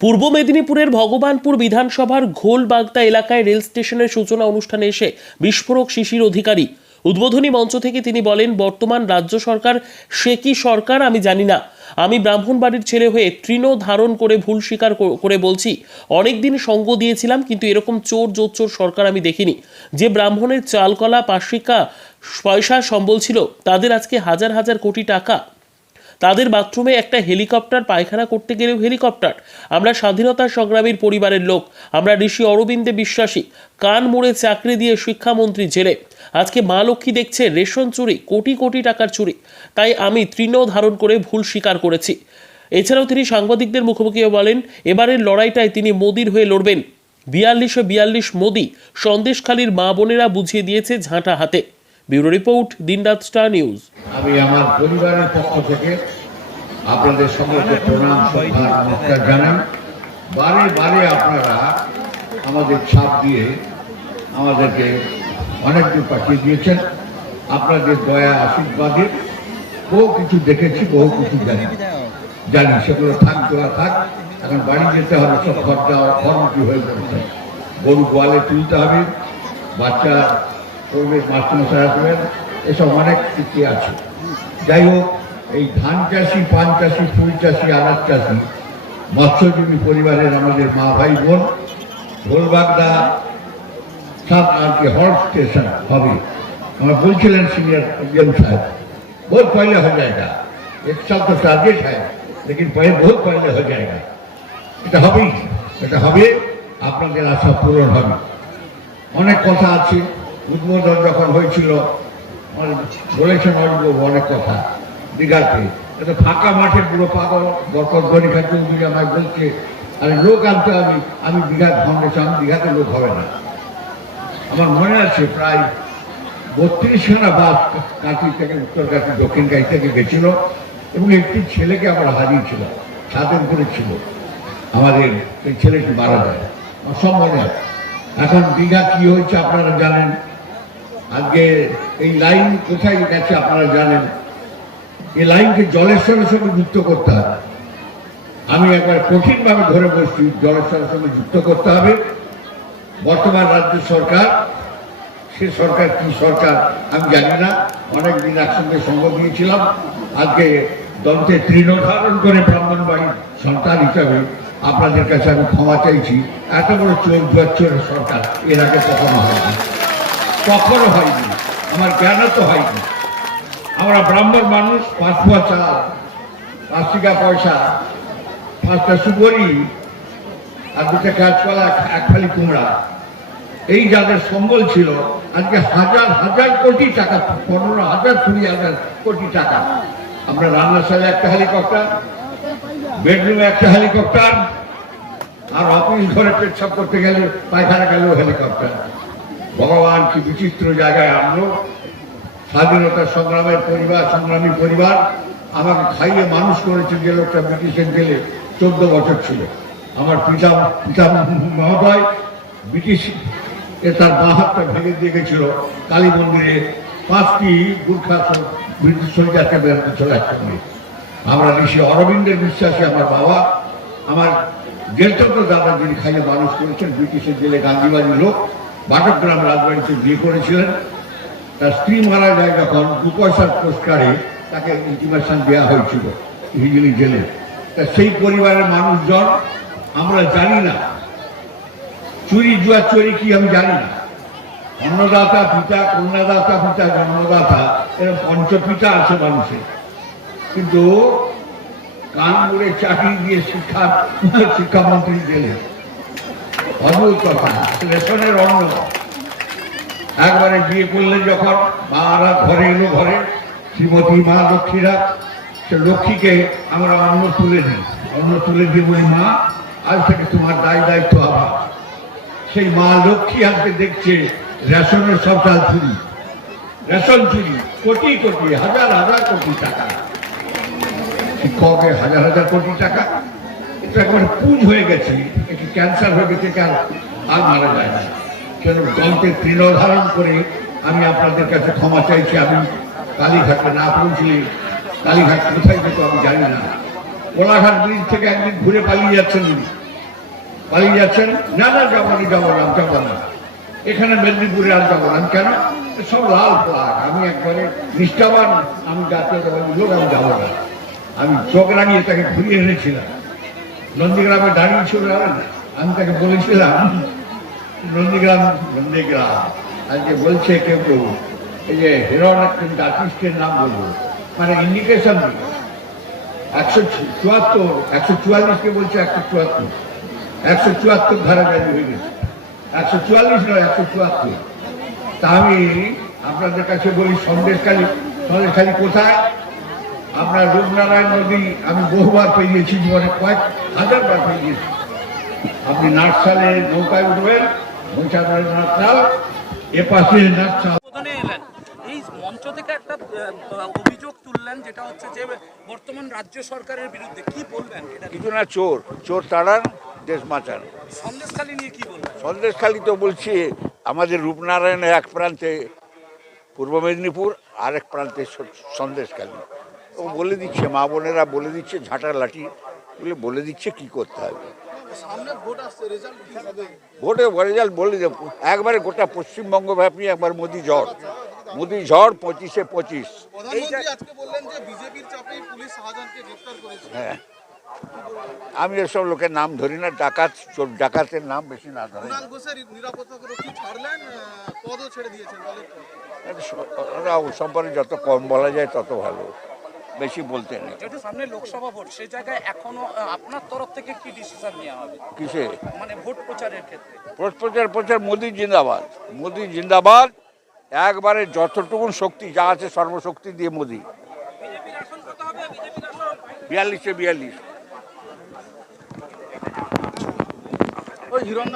পূর্ব মেদিনীপুরের ভগবানপুর বিধানসভার ঘোলবাগদা এলাকায় রেল স্টেশনের সূচনা অনুষ্ঠানে এসে বিস্ফোরক শিশির অধিকারী উদ্বোধনী মঞ্চ থেকে তিনি বলেন, বর্তমান রাজ্য সরকার সে কি সরকার আমি জানি না। আমি ব্রাহ্মণবাড়ির ছেলে হয়ে তৃণ ধারণ করে ভুল স্বীকার করে বলছি, অনেকদিন সঙ্গ দিয়েছিলাম, কিন্তু এরকম চোর জোচ্চোর সরকার আমি দেখিনি। যে ব্রাহ্মণের চালকলা পাশিকা পয়সা সম্বল ছিল, তাদের আজকে হাজার হাজার কোটি টাকা, তাদের বাথরুমে একটা হেলিকপ্টার, পায়খানা করতে গেলেও হেলিকপ্টার। আমরা স্বাধীনতা সংগ্রামীর পরিবারের লোক, আমরা ঋষি অরবিন্দে বিশ্বাসী। কান মুড়ে চাকরি দিয়ে শিক্ষামন্ত্রী জেলে, আজকে মা লক্ষ্মী দেখছে রেশন চুরি, কোটি কোটি টাকার চুরি। তাই আমি তৃণ ধারণ করে ভুল স্বীকার করেছি। এছাড়াও তিনি সাংবাদিকদের মুখোমুখি বলেন, এবারের লড়াইটায় তিনি মোদির হয়ে লড়বেন। 42-42 মোদি, সন্দেশখালীর মা বোনেরা বুঝিয়ে দিয়েছে ঝাঁটা হাতে। ব্যুরো রিপোর্ট, দিনরাত স্টার নিউজ। আমি আমার পরিবারের পক্ষ থেকে আপনাদের সকলকে প্রণাম শ্রদ্ধা নমস্কার জানাই। বারে বারে আপনারা আমাদের ছাপ দিয়ে আমাদেরকে অনেক দূর পাঠিয়ে দিয়েছেন। আপনাদের দয়া আশীর্বাদে বহু কিছু দেখেছি, বহু কিছু জানি সেগুলো থাক তোলা থাক। এখন বাড়ি যেতে হবে, সব খরচা কর্মটি হয়ে পড়েছে। গরু গোয়ালে তুলতে হবে, বাচ্চা পরিবেশ মাস্টারমশাই আসবেন, এসব অনেক কিছু আছে। যাই হোক, এই ধান চাষি, পান চাষি, ফুল চাষি, আনাজ চাষি, মৎস্যজীবী পরিবারের আমাদের মা ভাই বোন, ঘোলবাগদা আর কি हॉल्ट स्टेशन হবে। हमें बोलছিলেন सीनियर एम साहब, बहुत पहले हो जाएगा, 1 साल तो टारगेट है, लेकिन पहले बहुत पहले हो जाएगा। এটা হবেই, এটা হবে, আপনাদের আশা পূরণ হবে। অনেক কথা আছে, উদ্বোধন যখন হয়েছিল বলেছেন অনেক কথা। দীঘাতে এটা ফাঁকা মাঠে পুরো পাগল ডক্টর গণিকা চৌধুরী আমায় বলছে, আরে লোক আনতে হবে, আমি দীঘা ফাউন্ডেশন, দীঘাতে লোক হবে না। আমার মনে আছে প্রায় 32খানা বাস কাঁচি থেকে উত্তরকাশী দক্ষিণকাশী থেকে গেছিল, এবং একটি ছেলেকে আমরা হারিয়েছিল, ছাদের উপরে ছিল। আমাদের এই ছেলেটি মারা যায়, সব মনে আছে। এখন দীঘা কি হয়েছে আপনারা জানেন। আজকে এই লাইন কোথায় গেছে আপনারা জানেন। এই লাইনকে জলেশ্বরের সঙ্গে যুক্ত করতে হবে। আমি একবার কঠিনভাবে ধরে বসছি, জলেশ্বরের সঙ্গে যুক্ত করতে হবে। বর্তমান রাজ্য সরকার, সে সরকার কি সরকার আমি জানি না। অনেকদিন একসঙ্গে সঙ্গ দিয়েছিলাম। আজকে দন্তে তৃণ ধারণ করে ব্রাহ্মণবাড়ির সন্তান হিসাবে আপনাদের কাছে আমি ক্ষমা চাইছি। এত বড় চোর জোচ্চোরের সরকার এর আগে কখনো হয়নি, কখনো হয়নি, আমার জ্ঞানও তো হয়নি। আমরা ব্রাহ্মণ মানুষ, 5 পোয়া চাল, 5 টাকা পয়সা, 5টা সুপরি আর 2টা কাঁচকলা, 1 ফালি কুমড়া, এই যাদের সম্বল ছিল, আজকে হাজার হাজার কোটি টাকা, 15,000-20,000 কোটি টাকা। আমরা রান্নাশালে একটা হেলিকপ্টার, বেডরুমে একটা হেলিকপ্টার, আর অফিস ঘরে পেচ্ছাপ করতে গেলে, পায়খানা গেলেও হেলিকপ্টার। ভগবান কি বিচিত্র জায়গায় আনলো। স্বাধীনতা সংগ্রামের পরিবার, সংগ্রামী পরিবার আমাকে খাইয়ে মানুষ করেছে। যে লোকটা ব্রিটিশের জেলে 14 বছর ছিল, আমার পিতা মহোদয় ব্রিটিশ তার বাঁ হাতটা ভেঙে দিয়ে গেছিল কালী মন্দিরে। 5টি গুর্খা ব্রিটিশ সৈনিককে বেরোতে চলে আসছে। আমরা ঋষি অরবিন্দের বিশ্বাসী আমার বাবা, আমার জ্যেষ্ঠত দাদা, যিনি খাইয়ে মানুষ করেছেন, ব্রিটিশের জেলে গান্ধীবাদী লোক, বাটকগ্রাম রাজবাড়িতে বিয়ে করেছিলেন। তার স্ত্রী মারা যায় যখন, 2 পয়সার পোস্টকার্ডে তাকে ইন্টিমেশন দেওয়া হয়েছিল হিজলি জেলে। তা সেই পরিবারের মানুষজন, আমরা জানি না চুরি জুয়া চুরি কি আমি জানি না। অন্নদাতা পিতা, কন্যাদাতা পিতা, জন্মদাতা, এরকম পঞ্চপিতা আছে মানুষের। কিন্তু কান মুড়ে চাকরি দিয়ে শিক্ষামন্ত্রী জেলে, অদ্ভুত কথা। রেশনের অন্ন একবারে বিয়ে করলে যখন মারা ঘরে এলো, ঘরে শ্রীমতী মা লক্ষ্মীরা, সে লক্ষ্মীকে আমরা অন্ন তুলে দিই, অন্ন তুলে দিয়ে বলি, মা আজ থেকে তোমার দায়িত্ব আবার। সেই মা লক্ষ্মী আজকে দেখছে রেশনের সব চাল চুরি, রেশন চুরি, কোটি কোটি, হাজার হাজার কোটি টাকা। শিক্ষকের হাজার হাজার কোটি টাকা, এটা একবারে পুঁজ হয়ে গেছে, একটি ক্যান্সার হয়ে গেছে, আর মারা যায় না। কেন দন্তে তৃণ ধারণ করে আমি আপনাদের কাছে ক্ষমা চাইছি। আমি কালীঘাটে না পৌঁছলে, কালীঘাট কোথায় যেত আমি জানি না। কোলাঘাট ব্রিজ থেকে একদিন ঘুরে পালিয়ে যাচ্ছেন পালিয়ে যাচ্ছেন। না না, যাবো না, এখানে মেদিনীপুরে আর যাবো না। কেন? সব লাল ফ্লাগ। আমি একবারে নিষ্ঠাবান, আমি জাতীয় লোক, আমি যাবো না। আমি চোখ রাঙিয়ে তাকে ঘুরিয়ে এনেছিলাম। নন্দীগ্রামে দাঁড়িয়ে ছিল, আমি তাকে বলেছিলাম নন্দীগ্রাম আজকে বলছে কেউ এই যে হিরণ কিন্তু আর্টিস্টের নাম বলবো, মানে ইন্ডিকেশন 174, 144কে বলছে 174 ধারা জারি হয়ে গেছে। 144 নয়, 174। তা আমি আপনাদের কাছে বলি, সন্দেশখালী কোথায়? আপনার রূপনারায়ণ নদী আমি বহুবার পেরিয়েছি, জীবনে কয়েক হাজারবার পেরিয়েছি। আপনি নাটসালে নৌকায় উঠবেন, মহিষাদলের নাটসাল, এপাশে নাটসাল। এই মঞ্চ থেকে একটা অভিযোগ তুললেন, যেটা হচ্ছে যে বর্তমান রাজ্য সরকারের বিরুদ্ধে, কি বলবেন? কিছু না, চোর তাড়ান, দেশ বাঁচান। সন্দেশখালী নিয়ে কি বলবেন? সন্দেশখালী তো বলছি, আমাদের রূপনারায়ণের এক প্রান্তে পূর্ব মেদিনীপুর, আরেক প্রান্তে সন্দেশখালী। ও বলে দিচ্ছে, মা বোনেরা বলে দিচ্ছে, ঝাঁটা লাঠি বলে দিচ্ছে কি করতে হবে। ভোটে রেজাল্ট বলে দেব একবারে, গোটা পশ্চিমবঙ্গ ব্যাপী একবার মোদি ঝড় 25-এ 25। হ্যাঁ, আমি এসব লোকের নাম ধরি না, ডাকাতের নাম বেশি না ধরি। সম্পর্কে যত কম বলা যায় তত ভালো, বেশি বলতে নেই। যেহেতু সামনে লোকসভা ভোট, সেই জায়গায় এখনো আপনার তরফ থেকে কি ডিসিশন নেওয়া হবে? কিসে? মানে ভোট প্রচারের ক্ষেত্রে। প্রচার মোদি জিন্দাবাদ। একবারে যতটুকু শক্তি যা আছে সর্বশক্তি দিয়ে মোদি। 42-এ 42। ওই হিরণ